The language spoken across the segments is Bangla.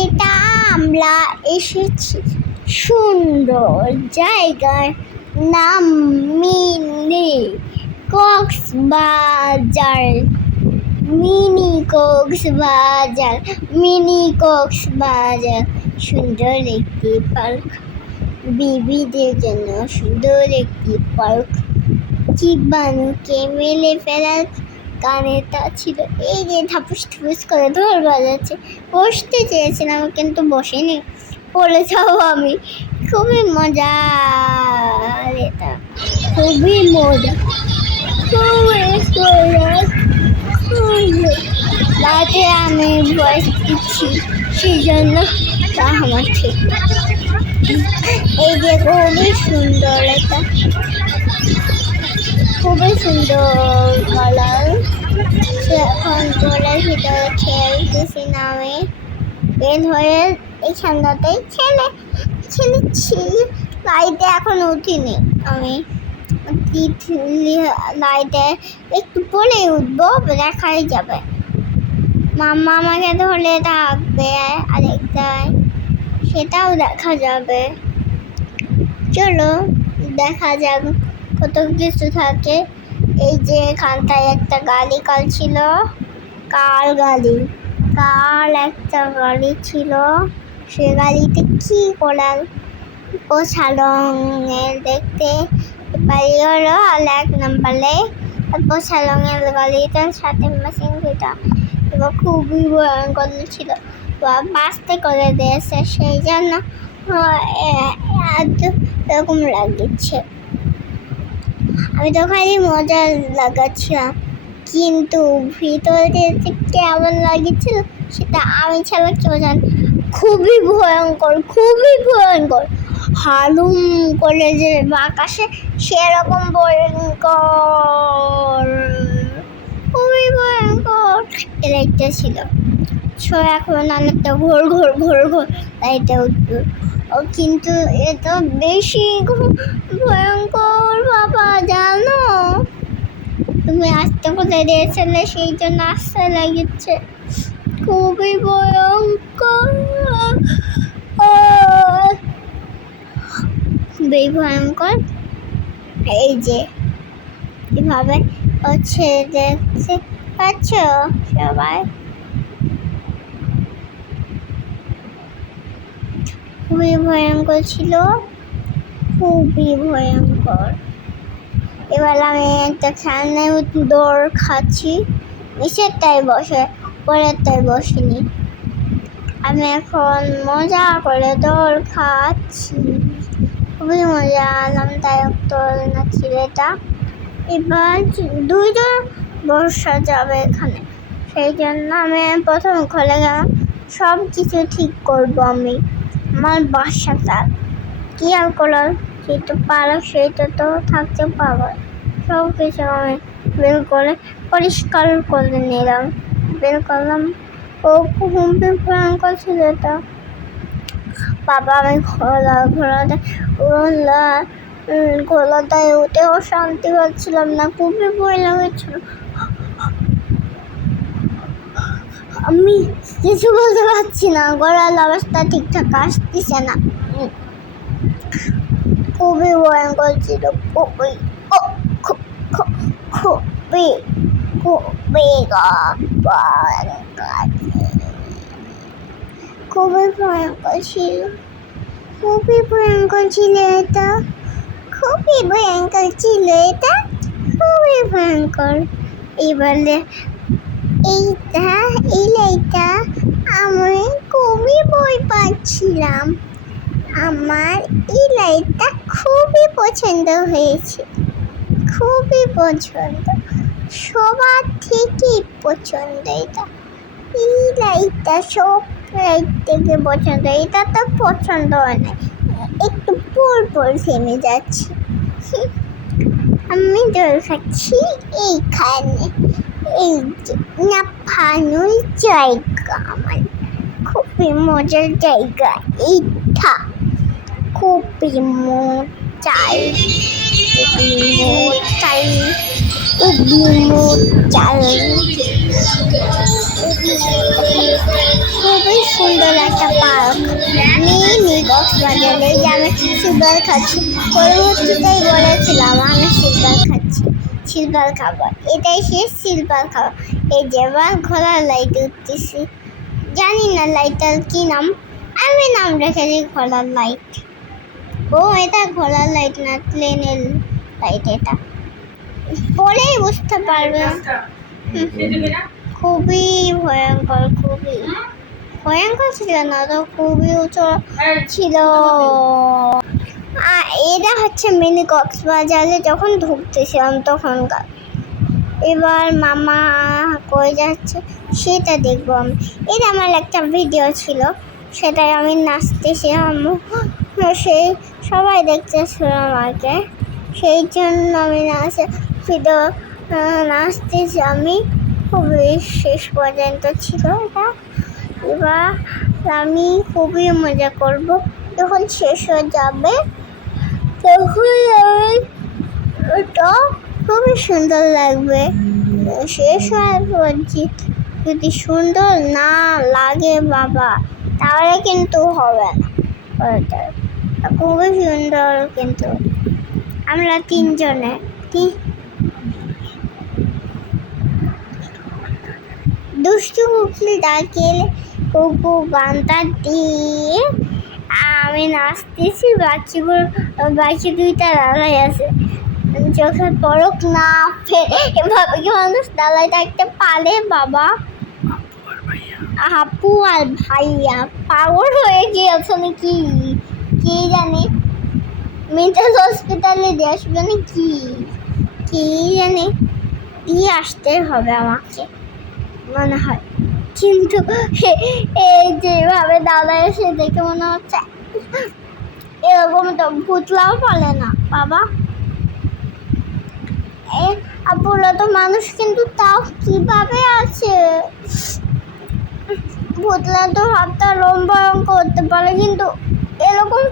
এটা আমরা এসেছি সুন্দর জায়গার নাম কক্সবাজার মিনি কক্সবাজার সুন্দর একটি পার্ক, বিবিদের জন্য সুন্দর একটি পার্ক। জীবাণুকে মেলে ফেলার গানেটা ছিল। এই যে ধাপুস ধাপুস করে ঢোল বাজাচ্ছে। বসতে চেয়েছিলাম কিন্তু বসিনি, পড়ে যাবো আমি। খুবই মজা, এটা খুবই মজা, রাতে আমি ভয়েস দিচ্ছি সেই জন্য তা আমার ঠিক। এই যে খুবই সুন্দর, এটা খুবই সুন্দর কালার। সে এখন গোলার ভিতরে খেলতেছি না, আমি বের হয়ে এই ঠান্ডাতেই খেলেছি। লাইটে এখন উঠিনি আমি, লাইটে একটু পরে উঠবো, দেখাই যাবে। মাম্মা আমাকে ধরে থাকবে আরেকটায়, সেটাও দেখা যাবে। চলো দেখা যাক কত কিছু থাকে। এই যে এখানটায় একটা গাড়ি ছিল, কাল একটা গাড়ি ছিল। সে গাড়িতে কি করার, পোষা রঙের দেখতে বাড়ি হলো। আর 1 নম্বরে পোষা রঙের গাড়িটার সাথে মেশিন দুটা এবং খুবই ভয়ঙ্কর ছিল। বাঁচতে করে দিয়েছে, সেই জন্য এরকম লাগছে। আমি তো খালি মজা লাগাচ্ছিলাম, কিন্তু ভিতরে কেমন লাগছিল সেটা আমি ছাড়া কেউ জানে। খুবই ভয়ঙ্কর, হালুম করে যে আকাশে, সেরকম ভয়ঙ্কর, খুবই ভয়ঙ্কর লাইটটা ছিল। এখন অনেকটা ঘোর লাইটে উঠবে, কিন্তু এটা বেশি ভয়ঙ্কর বাবা, জানো তুমি আসতে কোথায় দিয়েছিলে, সেই জন্য আসতে লাগছে। খুবই ভয়ঙ্কর, খুবই ভয়ঙ্কর। এই যে এভাবে হচ্ছে, দেখতে পাচ্ছ সবাই, খুবই ভয়ঙ্কর ছিল, খুবই ভয়ঙ্কর। এবার আমি একটা খেলনায় দৌড় খাচ্ছি, নিচেরটাই বসে, পরেরটাই বসিনি। আমি এখন মজা করে দৌড় খাচ্ছি, খুবই মজা আরামদায়ক দোলনা ছিল এটা। এবার 2 জন বসা যাবে এখানে, সেই জন্য আমি প্রথম খুলে গেলাম। সব কিছু ঠিক করবো আমি, আমার বাসাটা কি আর করার, যেটা পারো সেটা তো থাকতে পারবো। সব কিছু আমি বের করে পরিষ্কার করে নিলাম, বের করলাম। ও খুবই ভয়ঙ্কর ছিল এটা বাবা। আমি ঘোলাটায় উঠেও শান্তি পাচ্ছিলাম না, খুবই ভয় লাগছিল। আমি কিছু বলতে পারছি না, গলার অবস্থা ঠিকঠাক আসতেছে না, খুবই ভয়ঙ্কর ছিল, খুবই ভয়ঙ্কর ছিল, খুবই ভয়ঙ্কর ছিল এটা, খুবই ভয়ঙ্কর ছিল এটা, খুবই ভয়ঙ্কর। এবারে এই লাইটটা আমি খুবই ভয় পাচ্ছিলাম। আমার এই লাইটটা খুবই পছন্দ হয়েছে, খুবই পছন্দ, সবার থেকেই পছন্দ এটা। এই লাইটটা সব লাইট থেকে পছন্দ, এটা তো পছন্দ হয় না, একটু পর থেমে যাচ্ছে। আমি দৌড় খাচ্ছি এইখানে, এই যে নাফানোর জায়গা, আমার খুবই মজার জায়গা এইটা, খুবই মজার, খুবই সুন্দর একটা পার্ক মিনি কক্সবাজারে, যে আমি সিলভার খাচ্ছি। পরবর্তীতেই বলেছিলাম আমি সিলভার খাচ্ছি, সিলভার খাবার, এটাই শেষ সিলভার খাবার। এই যে এবার ঘোড়ার লাইট উঠতেছি, জানি না লাইটটার কি নাম, আমি নাম রেখেছি ঘোড়ার লাইট। ও এটা ঘোড়ার লাইট না, প্লেনের লাইট। এটা পরেই বুঝতে পারবে। খুবই ভয়ঙ্কর, খুবই ভয়ঙ্কর ছিল না তো, খুবই উঁচু ছিল। এটা হচ্ছে মিনি কক্সবাজারে যখন ঢুকতেছিলাম তখনকার। এবার মামা কই যাচ্ছে সেটা দেখবো আমি। এটা আমার একটা ভিডিও ছিল, সেটাই আমি নাচতেছিলাম, সেই সবাই দেখতেছিল আমাকে, সেই জন্য আমি ভিডিও নাচতেছি আমি। খুবই শেষ পর্যন্ত ছিল এটা। এবার আমি খুবই মজা করব, যখন শেষ হয়ে যাবে তখন ওটা খুবই সুন্দর লাগবে। শেষ হওয়ার পর যদি সুন্দর না লাগে বাবা, তাহলে কিন্তু হবে না। ওটা খুবই সুন্দর, কিন্তু আমরা তিনজনে দুষ্টু কুকুর ডাকিয়ে কুকু গানটা দিয়ে আমি নাচতেছি। বাকি দুইটা দাঁড়াই আছে, চোখের পলক না ফেলে। এভাবে কি মানুষ দাঁড়ায় থাকতে পারে বাবা? আপু আর ভাইয়া পাগল হয়ে গিয়েছে নাকি কি জানি, মেন্টাল হসপিটালে দিয়ে আসবে নাকি কি জানি, দিয়ে আসতে হবে আমাকে মনে হয়। কিন্তু এই যেভাবে দাদা এসে দেখে মনে হচ্ছে এরকম তো ভূতলাও পারে না বাবা। আপুরা তো মানুষ, কিন্তু তাও কিভাবে আছে? ভূতলা তো হাতটা লম্বা করতে পারে, কিন্তু এরকম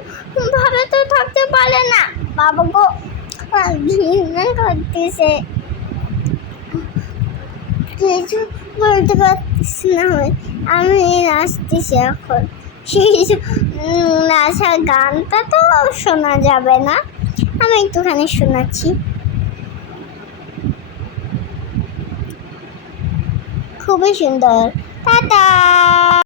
ভাবে তো থাকতে পারে না বাবা গো। ঘৃণা করতেছে, কিছু বলতে পারতেছি না। আমি নাচতেছি এখন, সেই নাচার গানটা তো শোনা যাবে না, আমি একটুখানি শোনাচ্ছি। খুবই সুন্দর, টাটা।